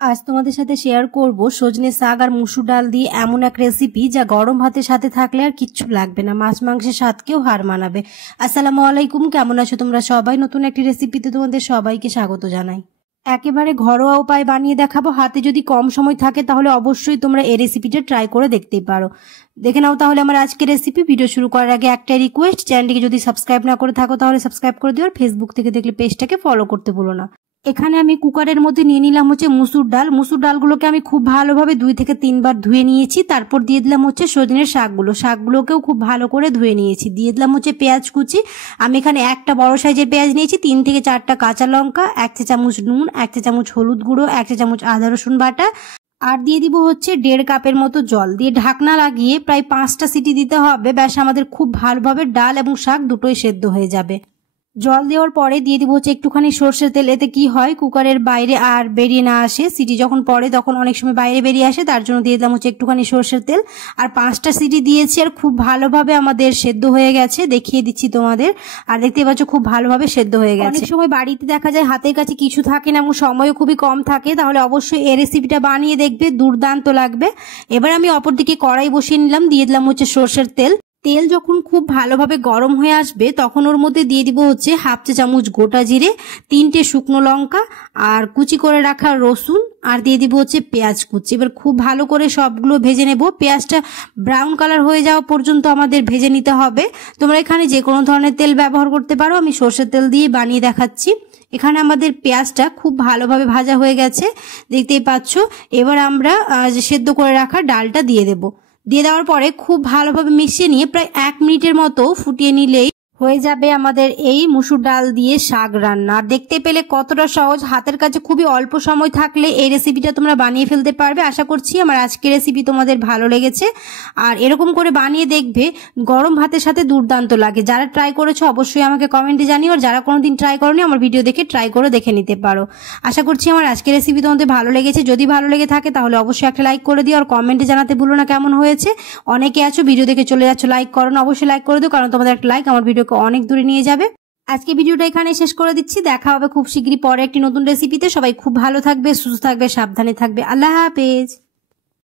আজ তোমাদের সাথে শেয়ার করব সজনে শাক আর মুসুর ডাল দিয়ে এমন এক রেসিপি যা গরম ভাতের সাথে থাকলে আর কিচ্ছু লাগবে না, মাছ মাংসের স্বাদকেও হার মানাবে। আসসালামু আলাইকুম, কেমন আছো তোমরা সবাই? নতুন একটি রেসিপিতে তোমাদের সবাইকে স্বাগত জানাই। একেবারে ঘরোয়া উপায় বানিয়ে দেখাবো। হাতে যদি কম সময় থাকে তাহলে অবশ্যই তোমরা এই রেসিপিটা ট্রাই করে দেখতেই পারো। দেখে নাও তাহলে আমার আজকের রেসিপি। ভিডিও শুরু করার আগে একটাই রিকোয়েস্ট, চ্যানেলটিকে যদি সাবস্ক্রাইব না করে থাকো তাহলে সাবস্ক্রাইব করে দিও, আর ফেসবুক থেকে দেখলে পেজটাকে ফলো করতে ভুলো না। এখানে আমি কুকারের মধ্যে নিয়ে নিলাম হচ্ছে মুসুর ডাল। মুসুর ডালগুলোকে আমি খুব ভালোভাবে 2 থেকে 3 বার ধুয়ে নিয়েছি। তারপর দিয়ে দিলাম হচ্ছে সজনের শাকগুলোকেও খুব ভালো করে ধুয়ে নিয়েছি। দিয়ে দিলাম হচ্ছে পেঁয়াজ কুচি। আমি এখানে একটা বড় সাইজের পেঁয়াজ নিয়েছি, 3 থেকে 4টা কাঁচা লঙ্কা, 1 চা চামচ নুন, 1 চা চামচ হলুদ গুঁড়ো, 1 চা চামচ আদা রসুন বাটা, আর দিয়ে দিব হচ্ছে 1.5 কাপের মতো জল। দিয়ে ঢাকনা লাগিয়ে প্রায় 5টা সিটি দিতে হবে। ব্যাস আমাদের খুব ভালোভাবে ডাল এবং শাক দুটোই সেদ্ধ হয়ে যাবে। জল দেওয়ার পরে দিয়ে দিব হচ্ছে একটুখানি সর্ষের তেল। এতে কি হয়, কুকারের বাইরে আর বেরিয়ে না আসে। সিটি যখন পড়ে তখন অনেক সময় বাইরে বেরিয়ে আসে, তার জন্য দিয়ে দিলাম হচ্ছে একটুখানি সর্ষের তেল। আর 5টা সিটি দিয়েছি, আর খুব ভালোভাবে আমাদের সেদ্ধ হয়ে গেছে। দেখিয়ে দিচ্ছি তোমাদের, আর দেখতে পাচ্ছ খুব ভালোভাবে সেদ্ধ হয়ে গেছে। অনেক সময় বাড়িতে দেখা যায় হাতের কাছে কিছু থাকে না এবং সময়ও খুবই কম থাকে, তাহলে অবশ্যই এই রেসিপিটা বানিয়ে দেখবে, দুর্দান্ত লাগবে। এবার আমি অপরদিকে কড়াই বসিয়ে নিলাম। দিয়ে দিলাম হচ্ছে সর্ষের তেল। তেল যখন খুব ভালোভাবে গরম হয়ে আসবে তখন ওর মধ্যে দিয়ে দিব হচ্ছে 1/2 চা চামচ গোটা জিরে, 3টে শুকনো লঙ্কা, আর কুচি করে রাখা রসুন, আর দিয়ে দিব হচ্ছে পেঁয়াজ কুচি। এবার খুব ভালো করে সবগুলো ভেজে নেব। পেঁয়াজটা ব্রাউন কালার হয়ে যাওয়া পর্যন্ত আমাদের ভেজে নিতে হবে। তোমরা এখানে যে কোনো ধরনের তেল ব্যবহার করতে পারো, আমি সর্ষের তেল দিয়ে বানিয়ে দেখাচ্ছি। এখানে আমাদের পেঁয়াজটা খুব ভালোভাবে ভাজা হয়ে গেছে, দেখতেই পাচ্ছ। এবার আমরা সেদ্ধ করে রাখা ডালটা দিয়ে দেব। দিয়ে দেওয়ার পরে খুব ভালোভাবে মিশিয়ে নিয়ে প্রায় 1 মিনিটের মতো ফুটিয়ে নিলেই হয়ে যাবে আমাদের এই মুসুর ডাল দিয়ে শাক রান্না। আর দেখতে পেলে কতটা সহজ, হাতের কাছে খুবই অল্প সময় থাকলে এই রেসিপিটা তোমরা বানিয়ে ফেলতে পারবে। আশা করছি আমার আজকের রেসিপি তোমাদের ভালো লেগেছে, আর এরকম করে বানিয়ে দেখবে, গরম ভাতের সাথে দুর্দান্ত লাগে। যারা ট্রাই করেছো অবশ্যই আমাকে কমেন্টে জানিও, আর যারা কোনোদিন ট্রাই করোনি আমার ভিডিও দেখে ট্রাই করে দেখে নিতে পারো। আশা করছি আমার আজকের রেসিপি তোমাদের ভালো লেগেছে। যদি ভালো লেগে থাকে তাহলে অবশ্যই একটা লাইক করে দিও, আর কমেন্টে জানাতে ভুলো না কেমন হয়েছে। অনেকে আছো ভিডিও দেখে চলে যাচ্ছ, লাইক করো না, অবশ্যই লাইক করে দিও, কারণ তোমাদের একটা লাইক আমার ভিডিওকে অনেক দূরে নিয়ে যাবে। আজকে ভিডিওটা এখানে শেষ করে দিচ্ছি। দেখা হবে খুব শীঘ্রই পরে একটি নতুন রেসিপিতে। সবাই খুব ভালো থাকবে, সুস্থ থাকবে, সাবধানে থাকবে। আল্লাহ হাফেজ।